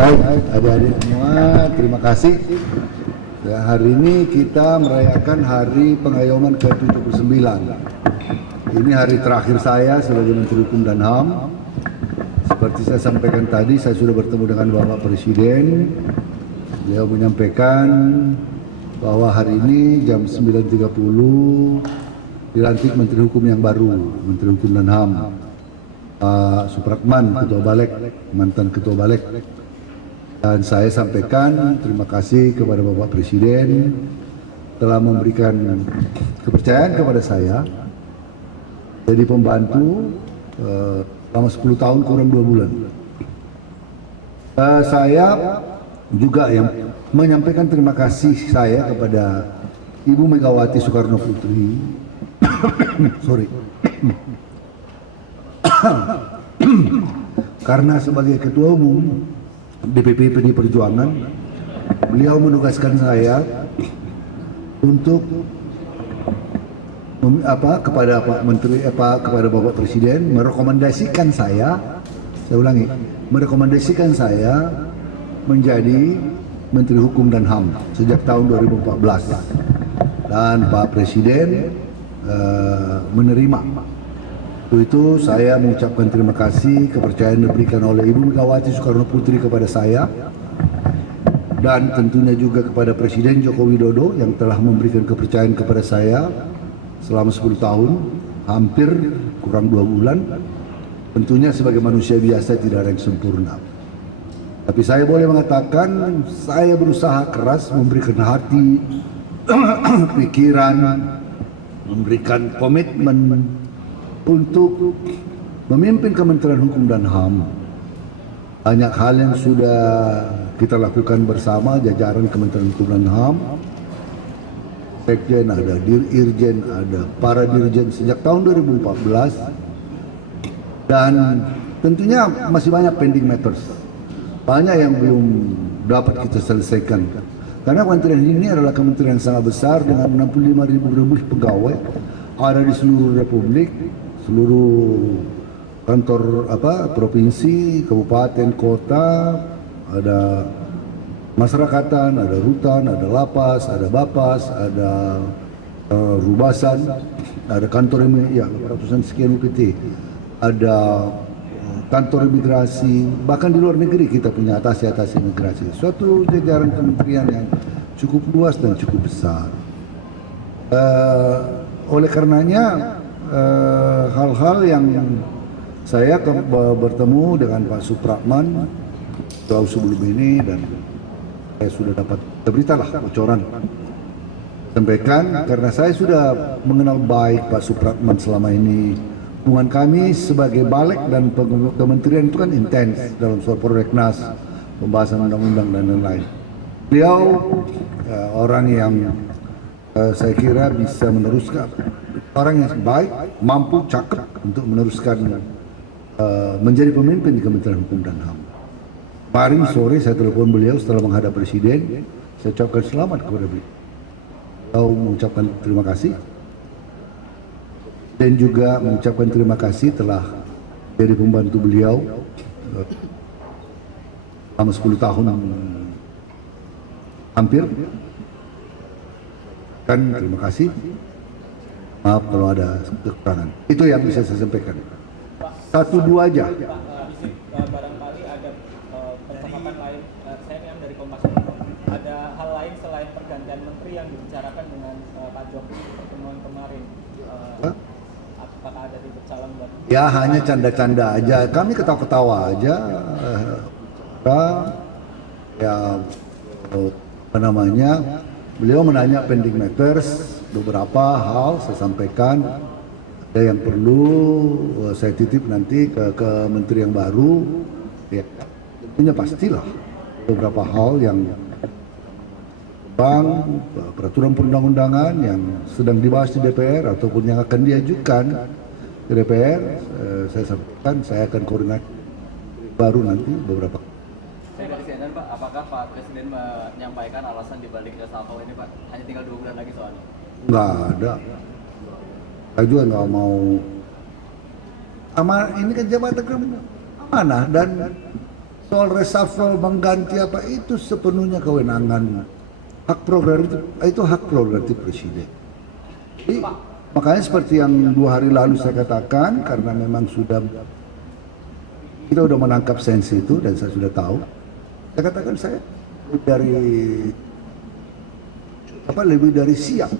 Baik, adik-adik semua, terima kasih. Ya, hari ini kita merayakan Hari Pengayoman ke-79. Ini hari terakhir saya sebagai Menteri Hukum dan HAM. Seperti saya sampaikan tadi, saya sudah bertemu dengan Bapak Presiden. Beliau menyampaikan bahwa hari ini jam 9.30 dilantik Menteri Hukum yang baru, Menteri Hukum dan HAM. Pak Supratman, Ketua Balek, mantan Ketua Balek. Dan saya sampaikan terima kasih kepada Bapak Presiden telah memberikan kepercayaan kepada saya jadi pembantu selama 10 tahun kurang 2 bulan. Saya juga yang menyampaikan terima kasih saya kepada Ibu Megawati Soekarno Putri. Sorry. Karena sebagai Ketua Umum DPP PD Perjuangan, beliau menugaskan saya untuk kepada Pak Menteri kepada Bapak Presiden merekomendasikan saya ulangi, merekomendasikan saya menjadi Menteri Hukum dan HAM sejak tahun 2014, dan Pak Presiden menerima. Itu saya mengucapkan terima kasih kepercayaan diberikan oleh Ibu Megawati Soekarno Putri kepada saya, dan tentunya juga kepada Presiden Joko Widodo yang telah memberikan kepercayaan kepada saya selama 10 tahun, hampir kurang 2 bulan. Tentunya sebagai manusia biasa tidak ada yang sempurna. Tapi saya boleh mengatakan saya berusaha keras memberikan hati, pikiran, memberikan komitmen untuk memimpin Kementerian Hukum dan HAM. Banyak hal yang sudah kita lakukan bersama jajaran Kementerian Hukum dan HAM. Sekjen ada, Dirjen ada, para dirjen sejak tahun 2014. Dan tentunya masih banyak pending matters. Banyak yang belum dapat kita selesaikan. Karena kementerian ini adalah kementerian yang sangat besar dengan 65.000 lebih pegawai ada di seluruh Republik, seluruh kantor provinsi, kabupaten, kota, ada masyarakatan, ada rutan, ada lapas, ada bapas, ada rubasan, ada kantor ratusan sekian UPT, ada kantor imigrasi, bahkan di luar negeri kita punya atasi imigrasi. Suatu jajaran kementerian yang cukup luas dan cukup besar. Oleh karenanya hal-hal yang saya bertemu dengan Pak Supratman jauh sebelum ini, dan saya sudah dapat beritalah bocoran sampaikan karena saya sudah mengenal baik Pak Supratman selama ini. Hubungan kami sebagai Balek dan kementerian itu kan intens dalam soal prolegnas, pembahasan undang-undang dan lain-lain. Beliau orang yang saya kira bisa meneruskan, orang yang baik, mampu, cakep untuk meneruskan menjadi pemimpin di Kementerian Hukum dan HAM. Kemarin sore saya telepon beliau setelah menghadap Presiden, saya ucapkan selamat kepada beliau. Saya mengucapkan terima kasih dan juga mengucapkan terima kasih telah jadi pembantu beliau selama 10 tahun hampir. Dan terima kasih. Maaf kalau ada kekurangan. Itu yang bisa saya sampaikan. 1-2 aja. Barangkali ada percakapan lain. Saya yang dari Kompas. Ada hal lain selain pergantian menteri yang dibicarakan dengan Pak Jokowi di pertemuan kemarin. Apakah ada titik calon buat? Ya hanya canda-canda aja. Kami ketawa-ketawa aja. Ya apa namanya? Beliau menanya pending matters, beberapa hal saya sampaikan. Ada yang perlu saya titip nanti ke menteri yang baru. Ya, tentunya pastilah beberapa hal yang peraturan perundang-undangan yang sedang dibahas di DPR ataupun yang akan diajukan ke DPR, saya sampaikan saya akan koordinasi baru nanti beberapa. Saya dari CNN Pak, apakah Pak Presiden menyampaikan alasan dibalik reshuffle ini Pak? Hanya tinggal 2 bulan lagi soalnya. Nggak ada. Saya juga nggak mau. Ini kan jabatan amanah dan soal reshuffle mengganti apa itu sepenuhnya kewenangan hak prerogatif presiden. Jadi, makanya seperti yang 2 hari lalu saya katakan, karena memang kita sudah menangkap sensi itu dan saya sudah tahu, saya katakan saya lebih dari siap.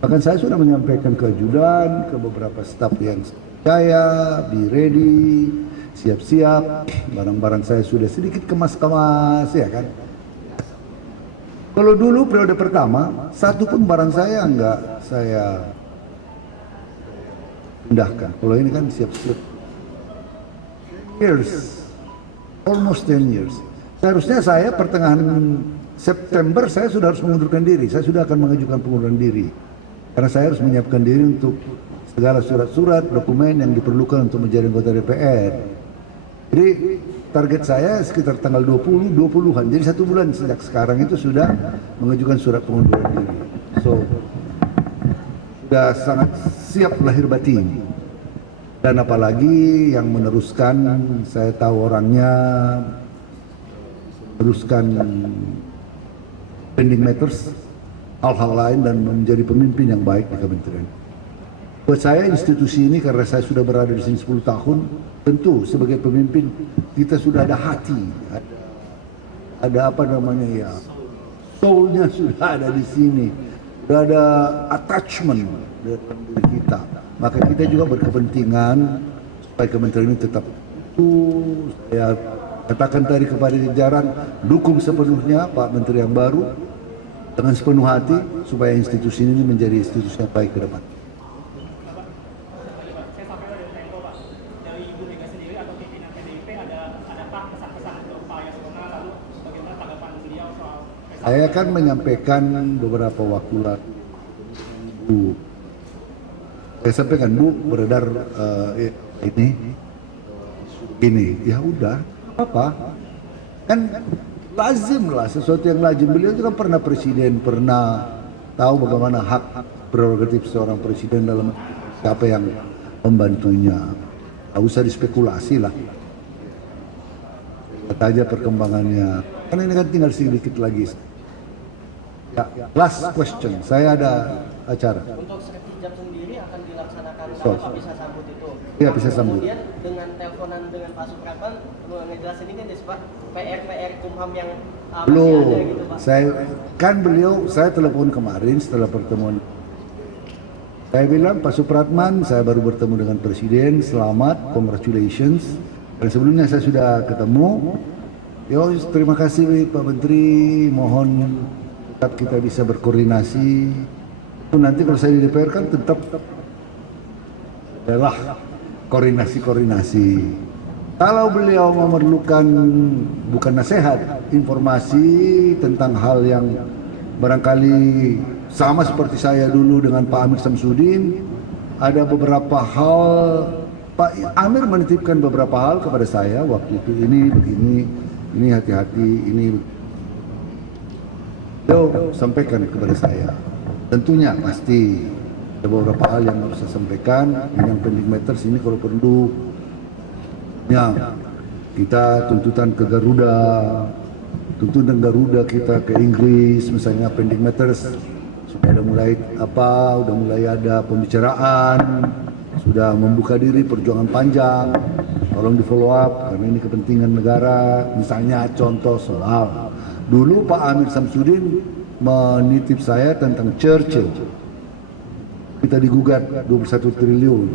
Bahkan saya sudah menyampaikan ke ajudan, ke beberapa staf yang saya, be ready, siap-siap, barang-barang saya sudah sedikit kemas-kemas, ya kan. Kalau dulu periode pertama, satu pun barang saya enggak saya pindahkan. Kalau ini kan siap-siap. Almost 10 years. Seharusnya saya pertengahan September saya sudah harus mengundurkan diri. Saya sudah akan mengajukan pengunduran diri. Karena saya harus menyiapkan diri untuk segala surat-surat, dokumen yang diperlukan untuk menjadi anggota DPR. Jadi target saya sekitar tanggal 20-an. Jadi 1 bulan sejak sekarang itu sudah mengajukan surat pengunduran diri. So, sudah sangat siap lahir batin. Dan apalagi yang meneruskan, saya tahu orangnya, meneruskan pending matters, hal-hal lain dan menjadi pemimpin yang baik di kementerian. Buat saya institusi ini karena saya sudah berada di sini 10 tahun, tentu sebagai pemimpin kita sudah ada hati, ada apa namanya ya, soulnya sudah ada di sini, sudah ada attachment dalam diri kita. Maka kita juga berkepentingan supaya kementerian ini tetap utuh. Saya katakan tadi kepada jajaran, dukung sepenuhnya Pak Menteri yang baru dengan sepenuh hati supaya institusi ini menjadi institusi yang baik ke depan. Saya sampai dari Tempo, Pak. Dari Ibu Mega sendiri atau pimpinan PDIP adakah pesan-pesan atau upaya sebenarnya, lalu bagaimana tanggapan beliau soal Saya akan menyampaikan beberapa waktu lalu, Bu. Saya sampaikan, Bu, beredar ini, ya udah, apa? Kan lazim lah, sesuatu yang lazim. Beliau juga pernah presiden, pernah tahu bagaimana hak prerogatif seorang presiden dalam siapa yang membantunya. Tak usah dispekulasi lah. Lihat aja perkembangannya. Kan ini kan tinggal sedikit lagi. Ya, last question. Saya ada acara. Untuk sertijab sendiri akan dilaksanakan So. Pak bisa sambut itu. Iya, bisa sambut. Kemudian dengan teleponan dengan Pak Supratman ngejelasin ini kan Pak PR Kumham yang masih Belum, ada gitu Pak. saya telepon kemarin setelah pertemuan. Saya bilang Pak Supratman, saya baru bertemu dengan Presiden, selamat, congratulations. Dan sebelumnya saya sudah ketemu. Yo, terima kasih Pak Menteri, mohon tetap kita bisa berkoordinasi. Nanti kalau saya di DPR kan tetap adalah koordinasi. Kalau beliau memerlukan bukan nasihat, informasi tentang hal yang barangkali sama seperti saya dulu dengan Pak Amir Samsudin, ada beberapa hal Pak Amir menitipkan beberapa hal kepada saya waktu itu, ini begini, ini hati-hati, ini beliau sampaikan kepada saya. Tentunya pasti ada beberapa hal yang harus saya sampaikan. Yang pending matters ini kalau perlu ya kita tuntutan ke Garuda, tuntutan Garuda kita ke Inggris misalnya pending matters sudah mulai udah mulai ada pembicaraan, sudah membuka diri perjuangan panjang, tolong di follow up karena ini kepentingan negara. Misalnya contoh soal dulu Pak Amir Samsudin menitip saya tentang Churchill. Kita digugat 21 triliun.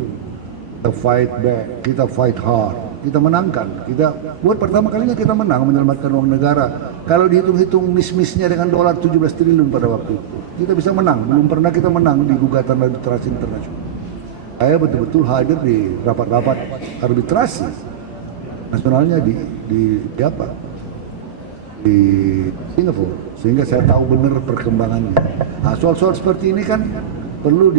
Kita fight back, kita fight hard. Kita menangkan. Buat pertama kalinya kita menang menyelamatkan uang negara. Kalau dihitung-hitung miss-missnya dengan dolar 17 triliun pada waktu itu, kita bisa menang. Belum pernah kita menang di gugatan arbitrasi internasional. Saya betul-betul hadir di rapat-rapat arbitrasi nasionalnya di Singapura, sehingga saya tahu benar perkembangannya. Nah, soal-soal seperti ini kan perlu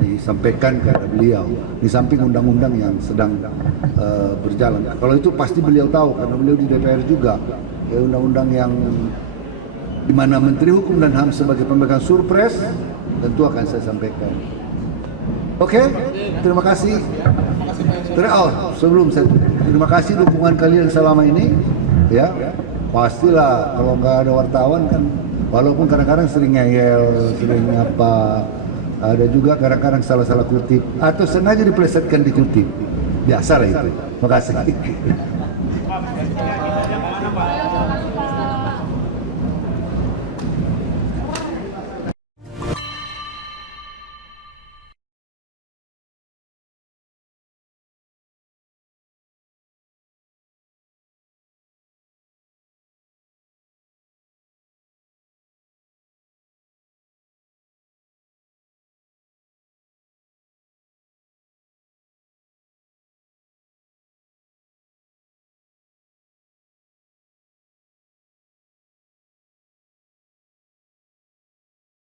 disampaikan kepada beliau di samping undang-undang yang sedang berjalan. Kalau itu pasti beliau tahu karena beliau di DPR juga. Ya, undang-undang yang di mana Menteri Hukum dan HAM sebagai pemegang surpres tentu akan saya sampaikan. Oke, terima kasih. Sebelum saya terima kasih dukungan kalian selama ini, ya pastilah kalau nggak ada wartawan kan, walaupun kadang-kadang sering ngeyel, sering apa, ada juga kadang-kadang salah-salah kutip atau sengaja dipelesetkan di kutip, biasa lah itu. Terima kasih.